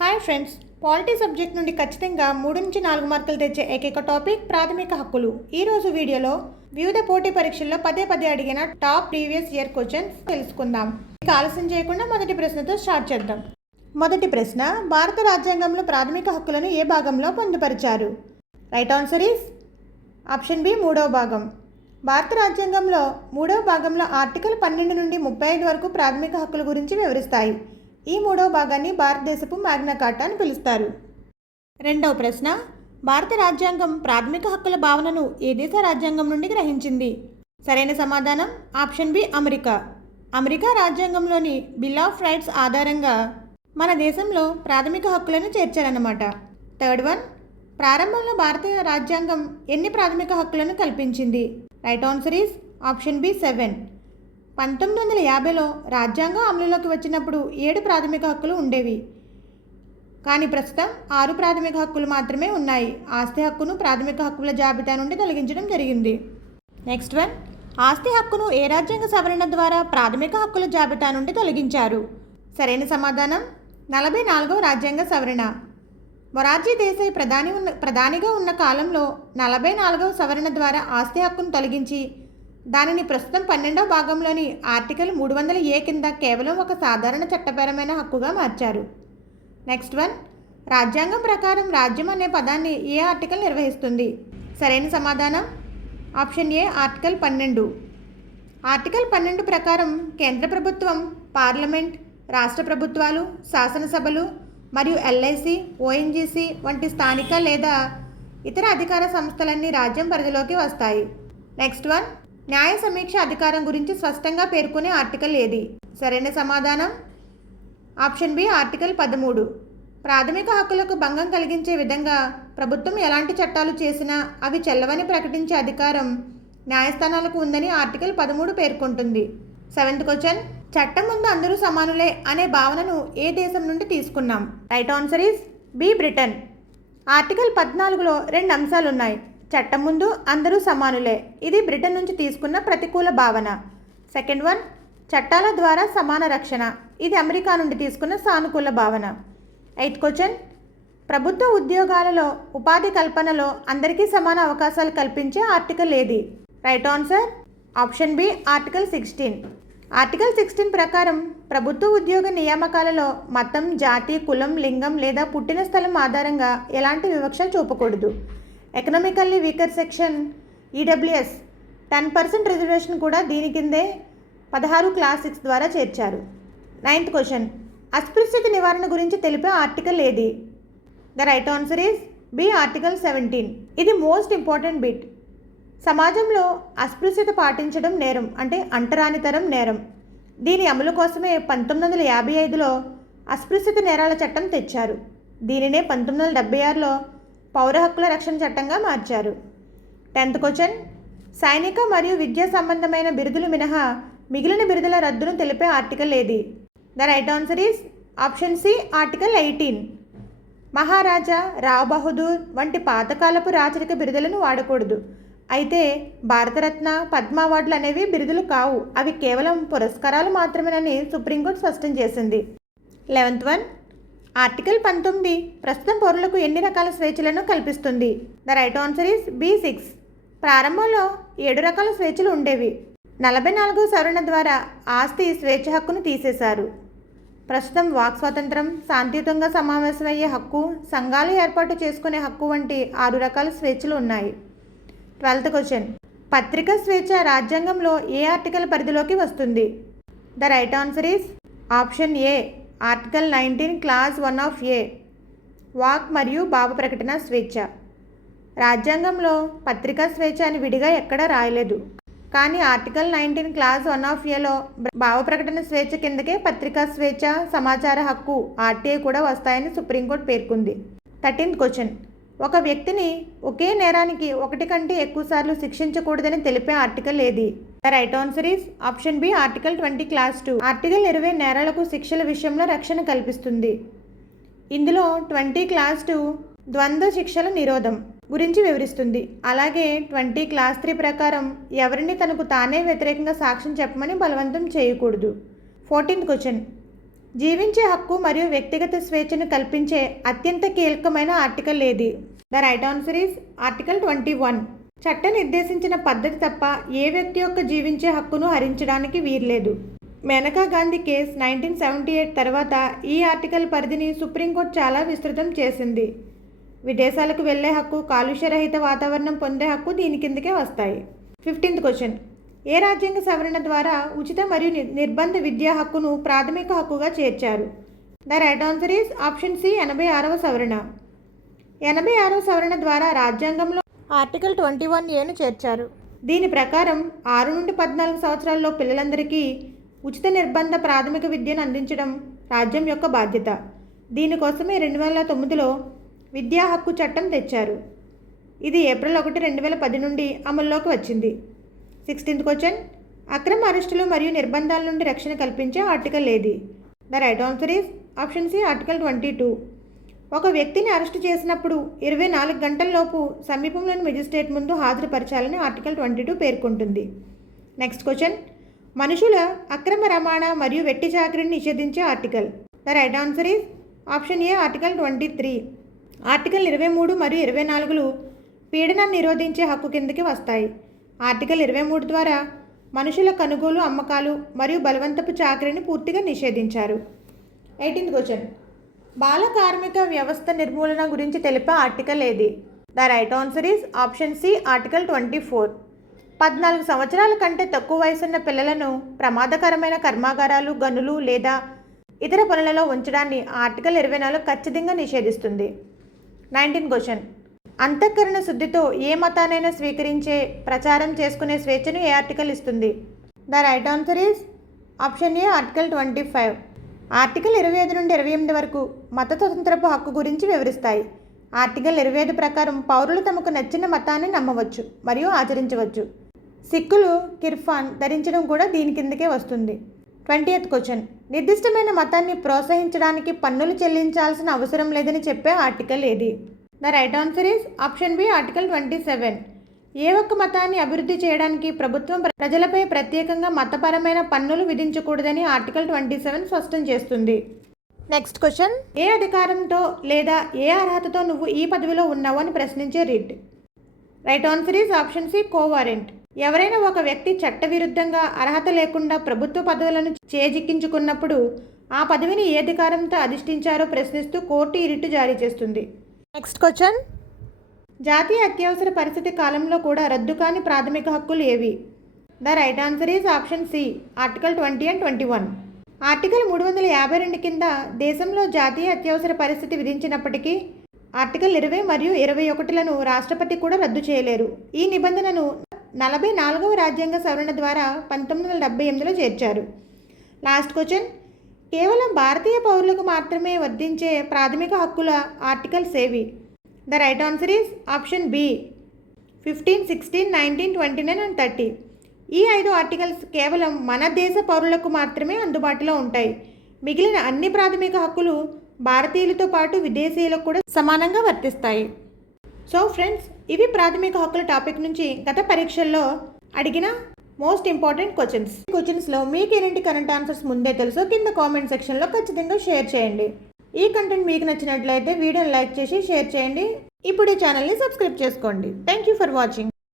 Hi friends, polity subject నుండి ఖచ్చితంగా 3-4 మార్కులు తెచ్చే ఏకైక టాపిక్ ప్రాథమిక హక్కులు. ఈరోజు వీడియోలో వివిధ పోటీ పరీక్షల్లో పదే అడిగిన టాప్ ప్రీవియస్ ఇయర్ క్వశ్చన్స్ తెలుసుకుందాం. ఇక ఆలస్యం చేయకుండా మొదటి ప్రశ్నతో స్టార్ట్ చేద్దాం. మొదటి ప్రశ్న, భారత రాజ్యాంగంలో ప్రాథమిక హక్కులను ఏ భాగంలో పొందుపరిచారు? Right answer is option B, 3వ భాగం. భారత రాజ్యాంగంలో 3వ భాగంలో ఆర్టికల్ 12 నుండి 35 వరకు ప్రాథమిక హక్కుల గురించి వివరిస్తాయి. ఈ 3వ భాగాన్ని భారతదేశపు మ్యాగ్నా కార్టా అని పిలుస్తారు. రెండవ ప్రశ్న, భారత రాజ్యాంగం ప్రాథమిక హక్కుల భావనను ఏ దేశ రాజ్యాంగం నుండి గ్రహించింది? సరైన సమాధానం ఆప్షన్ బి, అమెరికా. అమెరికా రాజ్యాంగంలోని బిల్ ఆఫ్ రైట్స్ ఆధారంగా మన దేశంలో ప్రాథమిక హక్కులను చేర్చారన్నమాట. థర్డ్ వన్, ప్రారంభంలో భారత రాజ్యాంగం ఎన్ని ప్రాథమిక హక్కులను కల్పించింది? Right answer is option B, 7. 1950లో రాజ్యాంగం అమలులోకి వచ్చినప్పుడు 7 ప్రాథమిక హక్కులు ఉండేవి. కానీ ప్రస్తుతం 6 ప్రాథమిక హక్కులు మాత్రమే ఉన్నాయి. ఆస్తి హక్కును ప్రాథమిక హక్కుల జాబితా నుండి తొలగించడం జరిగింది. నెక్స్ట్ వన్, ఆస్తి హక్కును ఏ రాజ్యాంగ సవరణ ద్వారా ప్రాథమిక హక్కుల జాబితా నుండి తొలగించారు? సరైన సమాధానం 44వ రాజ్యాంగ సవరణ. మొరార్జీ దేశాయ్ ప్రధానిగా ఉన్న కాలంలో 44వ సవరణ ద్వారా ఆస్తి హక్కును తొలగించి దానిని ప్రస్తుతం 12వ భాగంలోని ఆర్టికల్ 300A కింద కేవలం ఒక సాధారణ చట్టపరమైన హక్కుగా మార్చారు. నెక్స్ట్ వన్, రాజ్యాంగం ప్రకారం రాజ్యం అనే పదాన్ని ఏ ఆర్టికల్ నిర్వహిస్తుంది? సరైన సమాధానం ఆప్షన్ ఏ, ఆర్టికల్ 12. ఆర్టికల్ 12 ప్రకారం కేంద్ర ప్రభుత్వం, పార్లమెంట్, రాష్ట్ర ప్రభుత్వాలు, శాసనసభలు మరియు ఎల్ఐసి, ఓఎన్జీసీ వంటి స్థానిక లేదా ఇతర అధికార సంస్థలన్నీ రాజ్యం పరిధిలోకి వస్తాయి. నెక్స్ట్ వన్, న్యాయ సమీక్ష అధికారం గురించి స్పష్టంగా పేర్కొనే ఆర్టికల్ ఏది? సరైన సమాధానం ఆప్షన్ బి, ఆర్టికల్ 13. ప్రాథమిక హక్కులకు భంగం కలిగించే విధంగా ప్రభుత్వం ఎలాంటి చట్టాలు చేసినా అవి చెల్లవని ప్రకటించే అధికారం న్యాయస్థానాలకు ఉందని ఆర్టికల్ 13 పేర్కొంటుంది. 7th క్వశ్చన్, చట్టం ముందు అందరూ సమానులే అనే భావనను ఏ దేశం నుండి తీసుకున్నాం? Right answer is B, Britain. Article 14లో 2 అంశాలు ఉన్నాయి. చట్టం ముందు అందరూ సమానులే, ఇది బ్రిటన్ నుంచి తీసుకున్న ప్రతికూల భావన. సెకండ్ వన్, చట్టాల ద్వారా సమాన రక్షణ, ఇది అమెరికా నుండి తీసుకున్న సానుకూల భావన. 8th క్వశ్చన్, ప్రభుత్వ ఉద్యోగాలలో ఉపాధి కల్పనలో అందరికీ సమాన అవకాశాలు కల్పించే ఆర్టికల్ ఏది? Right answer option B, article 16. Article 16 ప్రకారం ప్రభుత్వ ఉద్యోగ నియామకాలలో మతం, జాతి, కులం, లింగం లేదా పుట్టిన స్థలం ఆధారంగా ఎలాంటి వివక్ష చూపకూడదు. Economically weaker section EWS 10% reservation కూడా దీని కిందే 16 క్లాస్ 6 ద్వారా చేర్చారు. 9th క్వశ్చన్, అస్పృశ్యత నివారణ గురించి తెలిపే ఆర్టికల్ ఏది? The right answer is B, article 17. ఇది మోస్ట్ ఇంపార్టెంట్ బిట్. సమాజంలో అస్పృశ్యత పాటించడం నేరం, అంటే అంటరానితరం నేరం. దీని అమలు కోసమే 1955లో అస్పృశ్యత నేరాల చట్టం తెచ్చారు. దీనినే 1976లో పౌర హక్కుల రక్షణ చట్టంగా మార్చారు. 10th క్వశ్చన్, సైనిక మరియు విద్యా సంబంధమైన బిరుదులు మినహా మిగిలిన బిరుదుల రద్దును తెలిపే ఆర్టికల్ ఏది? The right answer is option C, article 18. Maharaja, Rao Bahadur వంటి పాతకాలపు రాచరిక బిరుదులను వాడకూడదు. అయితే భారతరత్న, పద్మ అవార్డులు అనేవి బిరుదులు కావు, అవి కేవలం పురస్కారాలు మాత్రమేనని సుప్రీంకోర్టు స్పష్టం చేసింది. 11th వన్, ఆర్టికల్ 19 ప్రస్తుతం పౌరులకు ఎన్ని రకాల స్వేచ్ఛలను కల్పిస్తుంది? The right answer is B, 6. ప్రారంభంలో 7 రకాల స్వేచ్ఛలు ఉండేవి. 44వ సవరణ ద్వారా ఆస్తి స్వేచ్ఛ హక్కును తీసేశారు. ప్రస్తుతం వాక్ స్వాతంత్రం, శాంతియుతంగా సమావేశమయ్యే హక్కు, సంఘాలు ఏర్పాటు చేసుకునే హక్కు వంటి 6 రకాల స్వేచ్ఛలు ఉన్నాయి. 12th క్వశ్చన్, పత్రికా స్వేచ్ఛ రాజ్యాంగంలో ఏ ఆర్టికల్ పరిధిలోకి వస్తుంది? The right answer is option A, article 19 class 1 of A, walk మరియు భావ ప్రకటన స్వేచ్ఛ. రాజ్యాంగంలో పత్రికా స్వేచ్ఛ అని విడిగా ఎక్కడా రాయలేదు. కానీ ఆర్టికల్ 19 క్లాస్ 1 ఆఫ్ ఏలో భావ ప్రకటన స్వేచ్ఛ కిందకే పత్రికా స్వేచ్ఛ, సమాచార హక్కు, ఆర్టీఐ కూడా వస్తాయని సుప్రీంకోర్టు పేర్కొంది. 13th క్వశ్చన్, ఒక వ్యక్తిని ఒకే నేరానికి 1 కంటే ఎక్కువ సార్లు శిక్షించకూడదని తెలిపే ఆర్టికల్ ఏది? The right answer is option B, article 20 clause 2. Article 20 నేరాలకు శిక్షల విషయంలో రక్షణ కల్పిస్తుంది. ఇందులో 20 క్లాస్ 2 ద్వంద్వ శిక్షల నిరోధం గురించి వివరిస్తుంది. అలాగే 20 క్లాస్ 3 ప్రకారం ఎవరిని తనకు తానే వ్యతిరేకంగా సాక్ష్యం చెప్పమని బలవంతం చేయకూడదు. 14th క్వశ్చన్, జీవించే హక్కు మరియు వ్యక్తిగత స్వేచ్ఛను కల్పించే అత్యంత కీలకమైన ఆర్టికల్ ఏది? The right answer is article 21. చట్టం నిర్దేశించిన పద్ధతి తప్ప ఏ వ్యక్తి యొక్క జీవించే హక్కును హరించడానికి వీల్లేదు. మేనకా గాంధీ కేసు 1978 తర్వాత ఈ ఆర్టికల్ పరిధిని సుప్రీంకోర్టు చాలా విస్తృతం చేసింది. విదేశాలకు వెళ్లే హక్కు, కాలుష్యరహిత వాతావరణం పొందే హక్కు దీని కిందకే వస్తాయి. 15th question. ఏ రాజ్యాంగ సవరణ ద్వారా ఉచిత మరియు నిర్బంధ విద్యా హక్కును ప్రాథమిక హక్కుగా చేర్చారు? The right answer is option C 86వ సవరణ. 86వ సవరణ ద్వారా రాజ్యాంగంలో ఆర్టికల్ 21A చేర్చారు. దీని ప్రకారం 6 నుండి 14 సంవత్సరాల్లో పిల్లలందరికీ ఉచిత నిర్బంధ ప్రాథమిక విద్యను అందించడం రాజ్యం యొక్క బాధ్యత. దీనికోసమే 2009లో విద్యా హక్కు చట్టం తెచ్చారు. ఇది ఏప్రిల్ 1, 2010 నుండి అమల్లోకి వచ్చింది. 16th question. అక్రమ అరెస్టులు మరియు నిర్బంధాల నుండి రక్షణ కల్పించే ఆర్టికల్ ఏది? The right answer is option C article 22. ఒక వ్యక్తిని అరెస్టు చేసినప్పుడు 24 గంటల్లోపు సమీపంలోని మెజిస్ట్రేట్ ముందు హాజరుపరచాలని ఆర్టికల్ 22 పేర్కొంటుంది. Next question. మనుషుల అక్రమ రవాణా మరియు వెట్టి చాకరీని నిషేధించే article? The right answer is option A article 23. Article 23 మరియు 24లు పీడనాన్ని నిరోధించే హక్కు కిందకి వస్తాయి. ఆర్టికల్ 23 ద్వారా మనుషుల కొనుగోలు, అమ్మకాలు మరియు బలవంతపు చాకరీని పూర్తిగా నిషేధించారు. 18th question. బాల కార్మిక వ్యవస్థ నిర్మూలన గురించి తెలిపే ఆర్టికల్ ఏది? The right answer is option C article 24. 14 సంవత్సరాల కంటే తక్కువ వయసున్న పిల్లలను ప్రమాదకరమైన కర్మాగారాలు, గనులు లేదా ఇతర పనులలో ఉంచడాన్ని ఆర్టికల్ 24 ఖచ్చితంగా నిషేధిస్తుంది. 19th question. అంతఃకరణ శుద్ధితో ఏ మతానైనా స్వీకరించే, ప్రచారం చేసుకునే స్వేచ్ఛను ఏ ఆర్టికల్ ఇస్తుంది? The right answer is option A article 25. Article 25 నుండి 28 వరకు మత స్వతంత్రపు హక్కు గురించి వివరిస్తాయి. ఆర్టికల్ 25 ప్రకారం పౌరులు తమకు నచ్చిన మతాన్ని నమ్మవచ్చు మరియు ఆచరించవచ్చు. సిక్కులు కిర్పాన్ ధరించడం కూడా దీని కిందకే వస్తుంది. 20th question. నిర్దిష్టమైన మతాన్ని ప్రోత్సహించడానికి పన్నులు చెల్లించాల్సిన అవసరం లేదని చెప్పే ఆర్టికల్ ఏది? The right answer is option B article 27. ఏ ఒక్క మతాన్ని అభివృద్ధి చేయడానికి ప్రభుత్వం ప్రజలపై ప్రత్యేకంగా మతపరమైన పన్నులు విధించకూడదని ఆర్టికల్ 27 స్పష్టం చేస్తుంది. Next question. ఏ అధికారంతో లేదా ఏ అర్హతతో నువ్వు ఈ పదవిలో ఉన్నావు అని ప్రశ్నించే writ? Right answer is option C quo warranto. ఎవరైనా ఒక వ్యక్తి చట్టవిరుద్ధంగా అర్హత లేకుండా ప్రభుత్వ పదవులను చేజిక్కించుకున్నప్పుడు ఆ పదవిని ఏ అధికారంతో అధిష్ఠించారో ప్రశ్నిస్తూ కోర్టు ఈ రిట్ జారీ చేస్తుంది. Next question. జాతీయ అత్యవసర పరిస్థితి కాలంలో కూడా రద్దు కాని ప్రాథమిక హక్కులు ఏవి? The right answer is option C article 20 and 21. Article 352 కింద దేశంలో జాతీయ అత్యవసర పరిస్థితి విధించినప్పటికీ ఆర్టికల్ 20 మరియు 21లను రాష్ట్రపతి కూడా రద్దు చేయలేరు. ఈ నిబంధనను 44వ రాజ్యాంగ సవరణ ద్వారా 1978లో చేర్చారు. Last question. కేవలం భారతీయ పౌరులకు మాత్రమే వర్తించే ప్రాథమిక హక్కుల ఆర్టికల్స్ ఏవి? The right answer is option B 15, 16, 19, 29 and 30. ఈ 5 ఆర్టికల్స్ కేవలం మన దేశ పౌరులకు మాత్రమే అందుబాటులో ఉంటాయి. మిగిలిన అన్ని ప్రాథమిక హక్కులు భారతీయులతో పాటు విదేశీయులకు కూడా సమానంగా వర్తిస్తాయి. సో ఫ్రెండ్స్, ఇవి ప్రాథమిక హక్కుల టాపిక్ నుంచి గత పరీక్షల్లో అడిగిన మోస్ట్ ఇంపార్టెంట్ క్వశ్చన్స్లో మీకు ఎలాంటి కరెంట్ ఆన్సర్స్ ముందే తెలుసో కింద కామెంట్ సెక్షన్లో ఖచ్చితంగా షేర్ చేయండి. ఈ కంటెంట్ మీకు నచ్చినట్లయితే వీడియోని లైక్ చేసి షేర్ చేయండి. ఇప్పుడు ఈ ఛానల్ని సబ్స్క్రైబ్ చేసుకోండి. Thank you for watching.